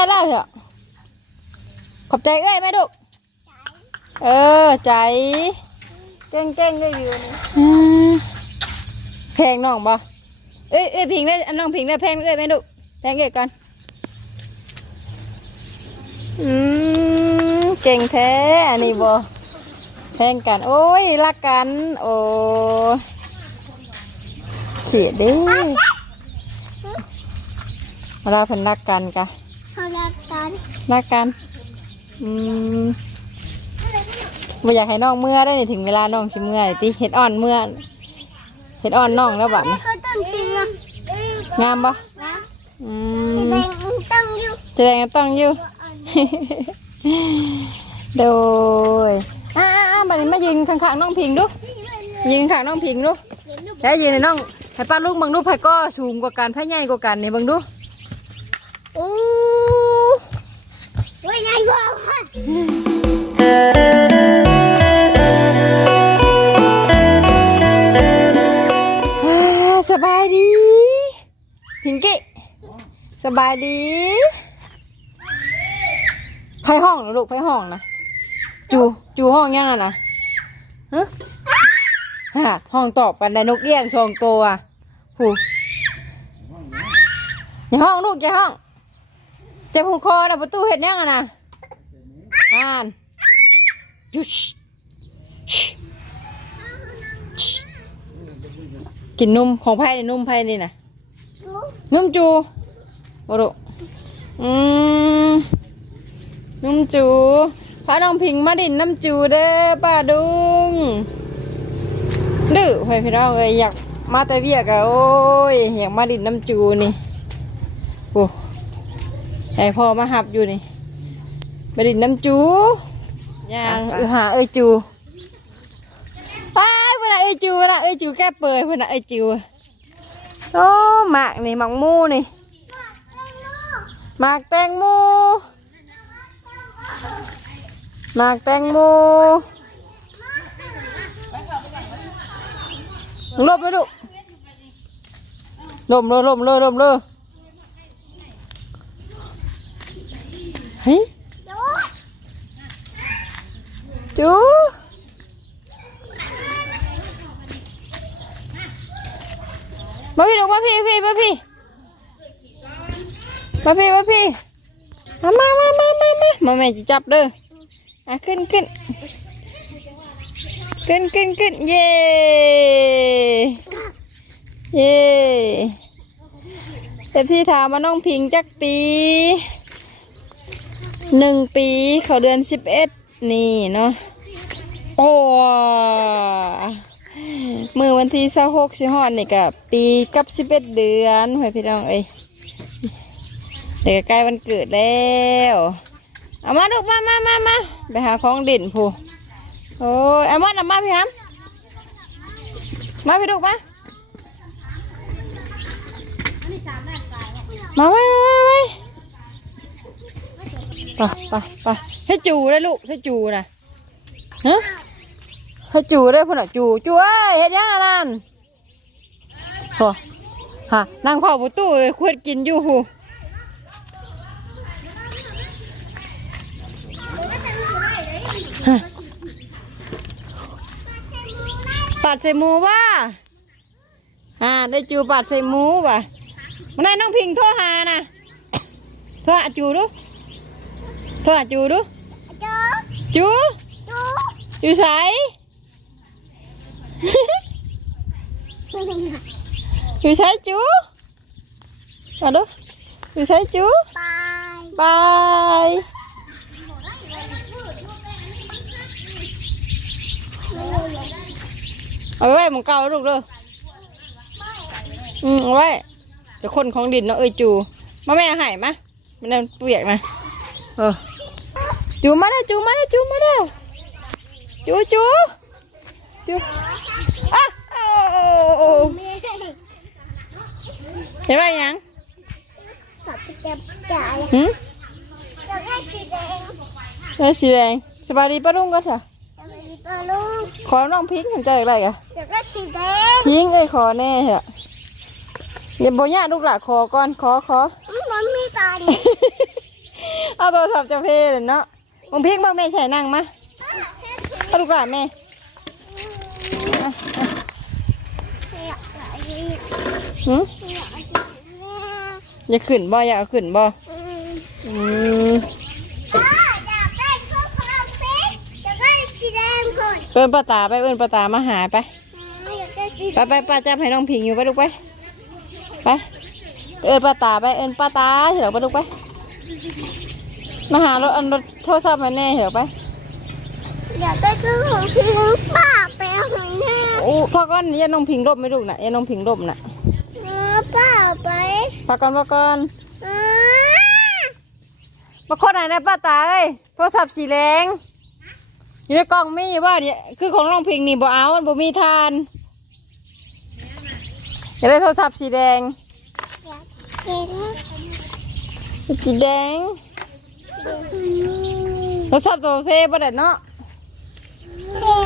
ได้แล้วเหรอขอบใจเอ้ยไหมลูกเออ ใจเก่งเก่งก็อยู่นี่แพงน้องบ่เอ้ยเอ้ยพิงได้อันน้องพิงได้แพงเอ้ยไหมลูกแพงเอ้ยก่อนอืมเก่งแท้อันนี้บ่แพงกัน โอ้ยรักกัน โอ้เสียด้อเวลาเพิ่นรักกันกะ เขารักกันรักกัน อืมไม่อยากให้น้องเมื่อได้นี่ถึงเวลาน้องชิเมื่อติเห็ดอ่อนเมื่อเห็ดอ่อนน้องแล้วบัดนี้เขาต้องกินนะงามปะนะอืแสมดงต้องอยู่แสดงว่าต้องอยู่ โดยอ่าอ่าบัดนี้มายืนข้างๆน้องพิงดู ยืนข้างน้องพิงดูแล้วยืนในน้องให้ป้าลูกเบังดูไผก็สูงกว่ากันไผใหญ่กว่ากันนี่เบังดู โอ้ ว่าไงวะอ่าสบายดีพิงกี้สบายดีไผห้องนะลูกไผห้องนะจูจูห้องยังอะนะฮะห้องตอบกันได้นกเอี้ยงสองตัวหูอย่าห้องลูกอย่าห้อง เจะผูกคอนะประตูเห็ดยังอะนะอ่านยุชกินนมของไผ่ในนมไผ่นี่นะนมจูบรุอืมนมจูพาน้องพิงมาดินน้ำจูเด้อป้าดุงดื้อไปพี่น้องเอ้ยอยากมาแต่เวียกอะโอ้ยอยากมาดินน้ำจูนี่โอ้ ไอพ่อมาหับอยู่นี่มาดินน้ำจูย่างอือหาเอ้ยจูไปเวลาเอ้ยจูเวลาเอ้ยจูแก้เปิดเวลาเอ้ยจูโอ้หมากนี่หมากมูนี่หมากแตงโมหมากแตงโมลบเลยลูกลมเลยลมเลยลมเลย เฮ้ยจูมาพี่ลูมาพี่พี่มาพี่มาพี่มาพี่มามามามามามามาแม่จะจับเด้ออะขึ้นขึ้นขึ้นขึ้นขึ้นเย่เย่เอฟซีถามมาน้องพิงจักปี หนึ่งปีเขาเดือนสิบเอ็ดนี่เนาะโอ้มือวันที่สิบหกสิฮอดนี่กับปีกับสิบเอ็ดเดือนเฮ้ยพี่น้องเอ้ยเดี๋ยวใกล้วันเกิดแล้วเอามาลูกมามามามาไปหาของเด่นผู้โอ้ยเอามาเอามาพี่ฮัมมาพี่ลูกมามาไว้ไว้ไว้ ไปไปไปให้จูเลยลูกให้จูนะฮะให้จูได้พุ่นอะจูจูเอ้ยเฮ็ดยังนนั้นโอ้ฮะนั่งเผาประตูเอ้ยควดกินอยู่หูปัดใส่หมูว่ะอ่า ได้จูปัดใส่หมูว่ะมันได้น้องพิงโทรหานะโทรหาจูดู โทรหาจูดูจูจูจู อยู่ไสอยู่ใช้จูมาดูอยู่ใช้จูไปบายเอาไว้หมองเก่าลูกเด้ออืมเอาไว้จะคนของดินเนาะเอ้ยจู มาแม่ใหายมะมันนั่นเปียกนะเออ จูมาแล้วจูมาแล้วจูมาแล้วจูจูจูอะโอ้โอ้โอ้เห็นไหมยังสับเจ็บใจหืมอยากได้สีแดงได้สีแดงสบายดีป้าลุงก็เถอะอยากได้สีตัวลูกขอน้องพิงค์เห็นใจอะไรอะอยากได้สีแดงพิงค์เอ้ยขอแน่เถอะอย่าบ่ยะลูกหล่ะขอก่อนขอขอมันมีตาดิโทรศัพท์เจะเพลเลยเนาะ มึงพริกมาแม่ใส่นั่งมาเอาลูกหลานแม่อะอะอยากได้หืมอยากได้อย่าขึ้นบ่อย่าเอาขึ้นบ่อืมอืมป้าอยากได้ข้าวคาเฟ่อยากได้สีแดงก่อนเอิ้นป้าตาไปเอิ้นป้าตามาหาไปอืมอยากได้สีไปไปป้าจับให้น้องพิงอยู่ไปลูกไปไปเอิ้นป้าตาไปเอิ้นป้าตาเถอะไปลูกไป มาหารถอันรถโทรศัพท์มาแน่เถอะไปอยากได้ข้าวของพี่ป้าไปเอาให้แน่โอ้พ่อก้อนอย่าน้องพิงลบไม่ลูกน่ะอย่าน้องพิงลบน่ะเออป้าเอาไปพ่อก้อนพ่อก้อนอ่ามาคนไหนนะป้าตาเอ้ยโทรศัพท์สีแดงอยู่ในกล่องมีอยู่บ่เนี่ยคือของน้องพิงนี่บ่เอามันบ่มีทานอยากได้โทรศัพท์สีแดงอยากกินสีแดง อืมโทรศัพท์ตัวเพย์บ่ได้เนาะแมว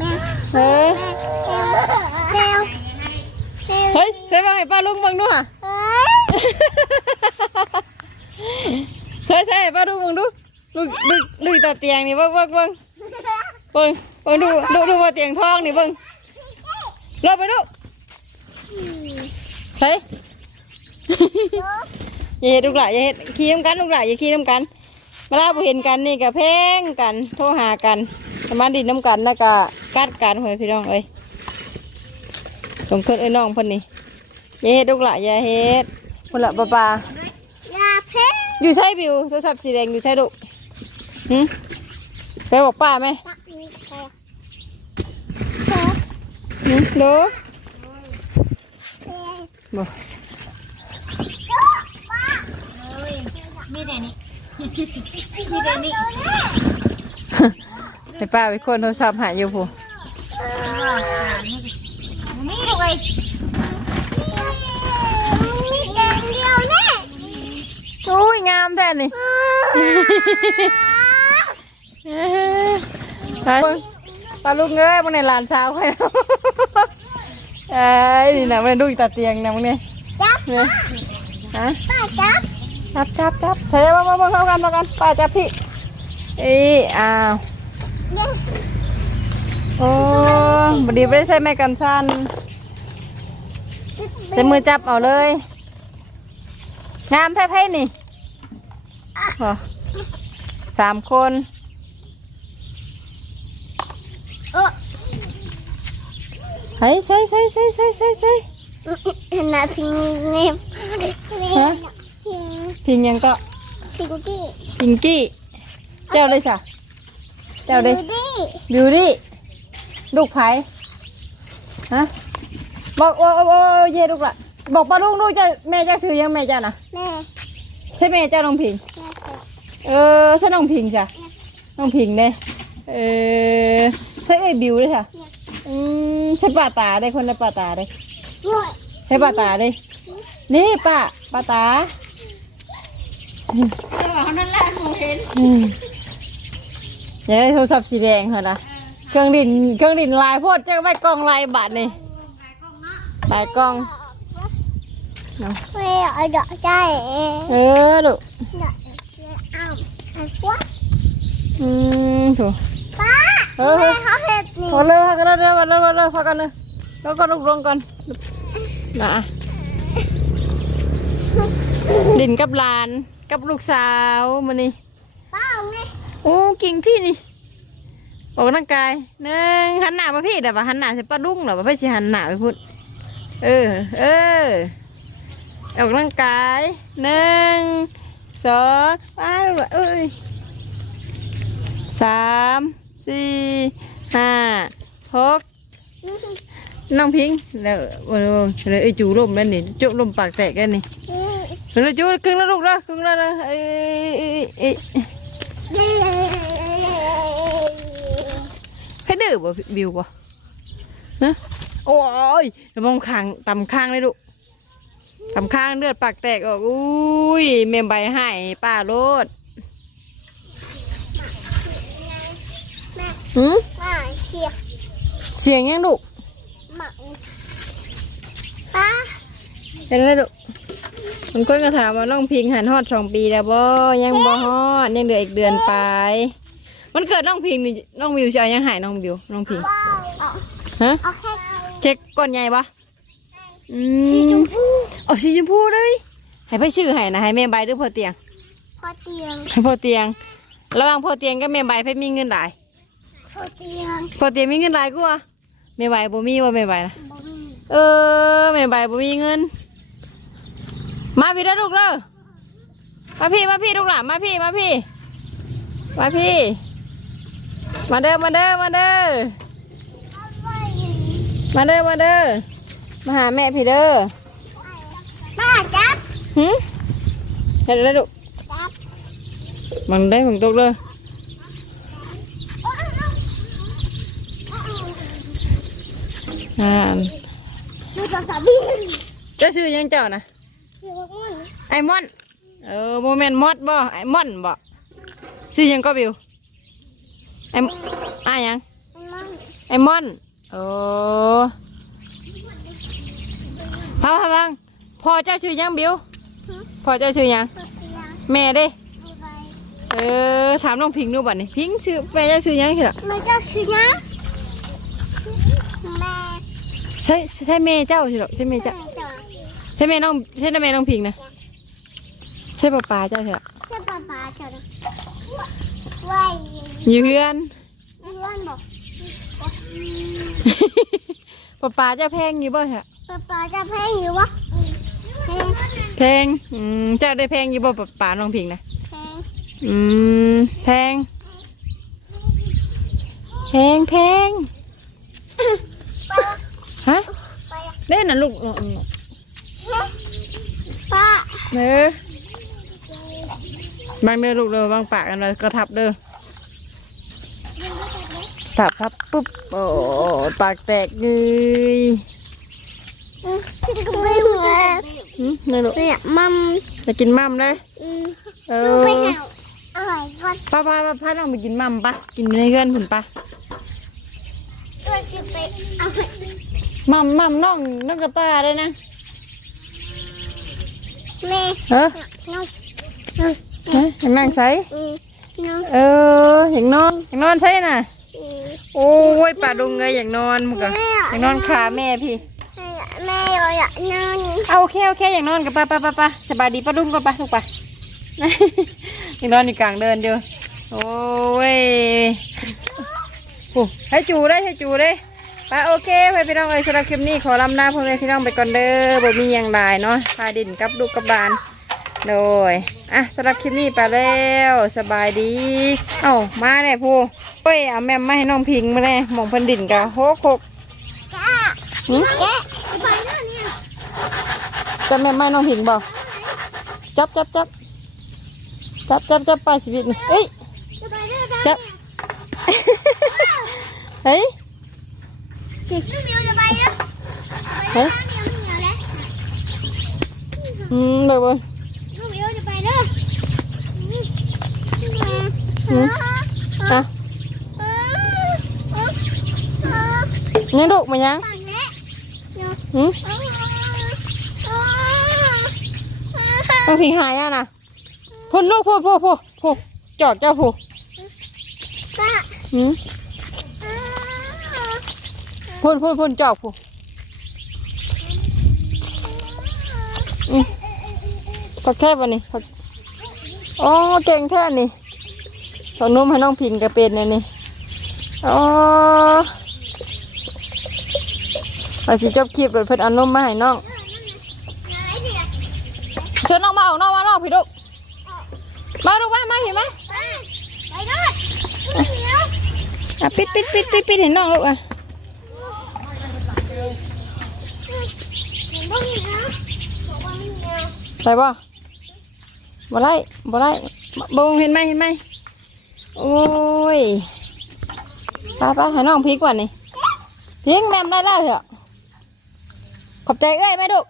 แมวเฮ้ยแมวแมวเฮ้ยใช่ไหมให้ป้าลุงเบังดูอะเฮ้ยใช่ใช่ให้ป้าลุงเบังดูลูกลูกลูกตาเตียงนี่เบิ่งเบิ่งเบิ่งเบิ่งเบิ่งดูดูดูว่าเตียงทองนี่เบิ่งลงไปดูใช่ อย่าเห็ดลูกหล่ะอย่าเห็ดขี่น้ำกันลูกหล่ะอย่าขี่น้ำกันเวลาบ่เห็นกันนี่ก็เพงกันโทรหากันสมาดินน้ำกันแล้วก็กัดกันหอยพี่น้องเอ้ยสมเพิ่นเอ้ยน้องเพิ่นนี่อย่าเห็ดลูกหล่ะอย่าเห็ดพุ่นละป้าปาอยาเพ่งอยู่ใช่บิวโทรศัพท์สีแดงอยู่ใช่ลูกหืมไปบอกป้าไหมตักนี่ใครหืมดูเพ่งบอก ป้า มีแต่นี้มีแต่นี้ให้ป้าไปคนโทรศัพท์หาอยู่ผู้มีลูกไอ้มีแดงเดียวแน่อุ้ยงามแท้นี่ไปปลาลูกเงยมึงในหลานสาวใครเอ้ยนี่นะมึงในดูอีตาเตียงนะมึงเนี่ยจับเนี่ยฮะป้าจับ จับจับจับเธอมามามาเข้ากันเข้ากันป้าจับพี่เอ้ยอ้าวยังโอ้บดีไม่ได้ใส่ไม้กันสั้นใช้มือจับเอาเลย งามแท้ๆนี่อ๋อสามคนโอ้เฮ้ยใส่ใส่ใส่ใส่ใส่ใส่นาพิงเนมฮะ พิงพิงยังก็พิงกี้พิงกี้ เจ้าเลยจ้ะเจ้าเลยดูดิบิวตี้ลูกไผ่ฮะบอกโอ้โอ้โอ้เย่ลูกละบอกป้าลุงลูกจะแม่จะซื้อยังแม่จ้ะนะแม่ใช่แม่เจ้าน้องพิงแม่เปิดเออใช่น้องพิงจ้ะน้องพิงเด้เออใช่เอ้ยบิวเลยค่ะอืมใช่ป้าตาได้คนละป้าตาได้ด้วยใช่ป้าตาได้นี่ป้าป้าตา เขานั่นแหละหนูเห็นอืมอยากได้โทรศัพท์สีแดงเหรอนะเครื่องดินเครื่องดินลายโพดจะไว้กล้องลายบาทนี่ลายกล้อง ไม่เอาดอกใจเองเออลูกดอกอ้าวไอ้วะอืมถูกป้าเออแม่เขาเห็ดนี่พอเลยพอกันเลยพอกันเลยพอเลยพอกันเลยแล้วก็ลุกลงก่อนนะดินกับหลาน กับลูกสาวมานี่ป้าเอาไงโอ้กิ่งที่นี่ออกกำลังกายหนึ่งหันหน้ามาพี่เดี๋ยวว่าหันหน้าใส่ป้าลุงเหรอว่าพี่สิหันหน้าไปพูดเออ เออออกกำลังกายหนึ่งสองป้าลูกเอ้ยสามสี่ห้าหกน้องพิงแล้วโอ้โหเลยไอ้จูลมแล้วนี่จุลมปากแตกกันนี่ เลยจูครึ่งแล้วลูกแล้วครึ่งแล้วนะเอ้ยเอ้ยเอ้ให้ดื้อบ่บิวบ่ฮะโอ้ยเดี๋ยวมองคางต่ำข้างเลยลูกตำข้างเลือดปากแตกออกอุ้ยเมมใบให้ป้าโลดหืมป้าเชียร์เสียงยังดุหมักป้าเป็นไรดุ มันคนก็ถามว่าน้องพิงหันฮอดสองปีแล้วบ่ยังบ่ฮอดยังเหลืออีกเดือนไป มันเกิดน้องพิงนี่น้องวิวจะเอายังหายน้องวิวน้องพิงเอาฮะเอาแค่เค้กก้อนใหญ่ปะอืสีชมมพูเอาสีชมพูเลยให้ไปชื่อให้นะให้แม่ใบหรือพ่อเตียงพอเตียงให้พ่อเตียง ระหว่างพ่อเตียงกับแม่ใบให้มีเงินหลายพอเตียงพ่อเตียงมีเงินหลายกว่าแม่ใบบ่มีว่าแม่ใบนะบ่มีเออแม่ใบบ่มีเงิน มาพี่เด้อลูกเด้อมาพี่มาพี่ลูกหลานมาพี่มาพี่ มาพี่ มาเด้อมาเด้อมาเด้อเอาไว้มาเด้อมาเด้อมาหาแม่พี่เด้อป้าจับหึเห็นแล้วลูกจับมันได้ของตกเลยเอาเอาเอาเอาอ่าดูภาษาบินเจ้าชื่อยังเจ้านะเรียกว่ามัน ไอมอน เออโมเมนต์มอดบ่ไอมอนบ่ชื่อยังก็บิวไอมอ่ายังมันไอมอนโอ้พังพังพ่อเจ้าชื่อยังบิวพ่อเจ้าชื่อยังพอเตียงแม่เด้ดูไปเออถามน้องพิงดูบัดนี่พิงชื่อแม่เจ้าชื่อยังเหรอมันเจ้าชื่อนะแม่ใช่ใช่แม่เจ้าสิหรอใช่แม่เจ้าแม่จ้ะใช่แม่น้องใช่แม่น้องพิงนะ ใช่ป้าป้าเจ้าใช่หรอใช่ป้าป้าจ้ะนะว่าอยู่เพื่อนอีอ้วนบอกป้าป้าเจ้าแพงอยู่บ่ฮะป้าป้าจะแพงอยู่วะแพงแพงอืมเจ้าได้แพงอยู่บ่ป้าป้าน้องพิงนะแพงอืมแพงแพงแพงป้าฮะป้าเล่นน่ะลูกเออป้าเด้อ บางเด้อลูกเด้อบางปากกันเลยก็ทับเด้อทับทับปุ๊บโอ้ปากแตกเลยไม่เหมือนอืมนี่ลูกเนี่ยมัมจะกินมั่มเลยอืมเอดูอไปหาอร่อยก่อนป้าป้าป้าพาน้องไปกินมั่มปะกินอยู่ในเพื่อนผุนปะตัวชื่อไปเอาไปมั่มมั่มน้องน้องกระตาได้นะแม่เออน้องเฮ้ยอยากนั่งใช้อืมน้องเอออยากนอนอยากนอนใช่น่ะอืมโอ้ยป่าดงเลยอยากนอนมึงก็อยากนอนขาแม่พี่แม่เราอยากนอนเอาโอเคโอเคอยากนอนกับป้าป้าป้าป้าสบายดีป้าดุ้งก็ไปทุกไปอยากนอนอยู่กลางเดินเดียวโอ้ยโอ้ให้จูได้ให้จูได้ไปโอเคไปพี่น้องเอ้ยสำหรับคลิปนี้ขอลำหน้าพ่อแม่พี่น้องไปก่อนเด้อบ่มีอย่างไรเนาะพาดินกับลูกกับหลาน โดยอะสำหรับคลิปนี้ไปแล้วสบายดี เอ้ามาเลยพูเอ้ยเอาแม่มมาให้น้องพิงมาเลยหมองเพันดินกะโฮกหกแกะหืมแกะไปแล้วเนี่ยจะแม่มมาให้น้องพิงบอกจับจับจับจับจับจับไปสิบิดนี่เอ้ยจะไปแล้วจับเฮ้ยจิลูกเมียวจะไปแล้วเฮ้ยเมียวไม่เหนียวแล้วอืมเดี๋ยวเว้ย ลูกเมียวจะไปแล้ว อืมอะยังดุมายังฝั่งนี้เนาะหืมน้องพิงหายอะนะพูดลูกพูดพูดพูดพูดจอดเจ้าพูดป้าหืมพูดพูดพูดจอกพูดอืมก็แค่วันนี้ผักอ๋อเก่งแค่นี้ ขนุ่มให้น้องพิงกระเป็นเนี่ยนี่อ๋อเราสิจบคลิปเลยเพิ่นเอานมมาให้น้องเชิญน้องมาออกนอกมานอกพี่ลูกมาลูกมามาเห็นไหมไปด้วยอะปิดปิดปิดปิดปิดเห็นน้องลูกอะไม่มีนะใส่บ่บ่ไล่บ่ไล่บ่เห็นไหมเห็นไหม โอ้ยไปไปให้น้องพีกก่อนนี่พีกแมมได้แล้วเถอะขอบใจเอ้ยไหมลูก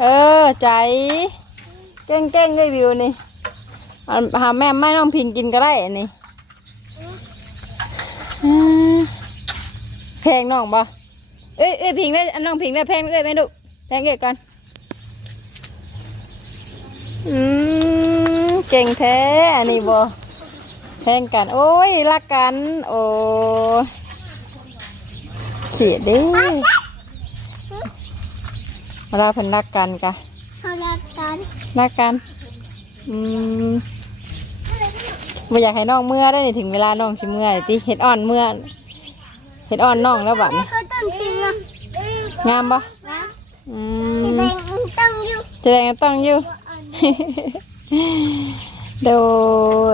เออใจ เก่งเก่งๆเลยวิวนี่หาแม่ไม่น้องพิงกินก็ได้นนี้อืมเพงน้องบ่เอ้ยเอ้ยพิงได้อันน้องพิงได้เพงเอ้ยไหมลูกเพงเอ้ยกันอืมเก่งแท้อันนี้บ่ แพงกัน โอ้ยรักกัน โอ้เสียเด้เวลาเพิ่นรักกันกะเขารักกันรักกัน อืมบ่อยากให้น้องเมื่อได้นี่ถึงเวลาน้องสิเมื่อติเฮ็ดอ่อนเมื่อเฮ็ดอ่อนน้องแล้วบัดนี้เขาต้นพิมพ์นะงามบ่นะอืสีมแดงต้องอยู่แสดงว่าต้องอยู่ โด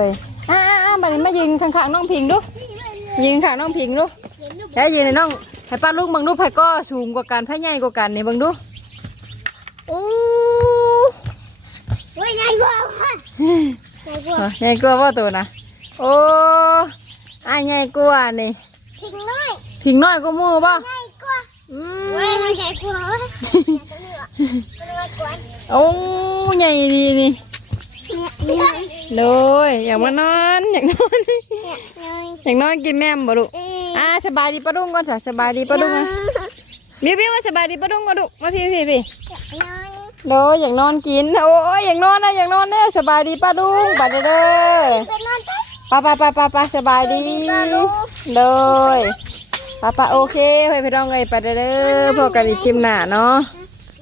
ยอ่าอ่า บัดนี้มายืนข้างๆน้องพิงดูยืนข้างน้องพิงดูแล้วยืนในน้องให้ป้าลูกเบังดูไผก็สูงกว่ากันไผใหญ่กว่ากันนี่เบังดูโอ้ยใหญ่กว่าใหญ่กว่าอะใหญ่กว่าว่าตัวนะโอ้อ้ายใหญ่กว่านี่พิงน้อยพิงน้อยก็มือป่ะใหญ่กว่าอืเว้ยมมันใหญ่กว่ามันใหญ่กว่าโอ้ใหญ่ดีนี่ เนี่ยเนี่ยโดยอยากมานอนอยากนอนเนี่ยอยากนอนกินแม่มบ่ลูกเอ้ยอ่าสบายดีป้าดุ้งก่อนจ้ะสบายดีป้าดุ้งนะบิวบิวว่าสบายดีป้าดุ้งก่อนลูกมาพี่พี่พี่น้อยโดยอยากนอนกินโอ้ยอยากนอนนะอยากนอนเด้อสบายดีป้าดุ้งบัดเด้อเด้อเป็นนอนได้ไป้าป้าป้าป้าป้าสบายดีป้าดุ้งโดยป้าป้าโอเคไปพี่น้องเอ้ยไปเด้อเด้อพอกันอีกคลิปหน้าเนาะอื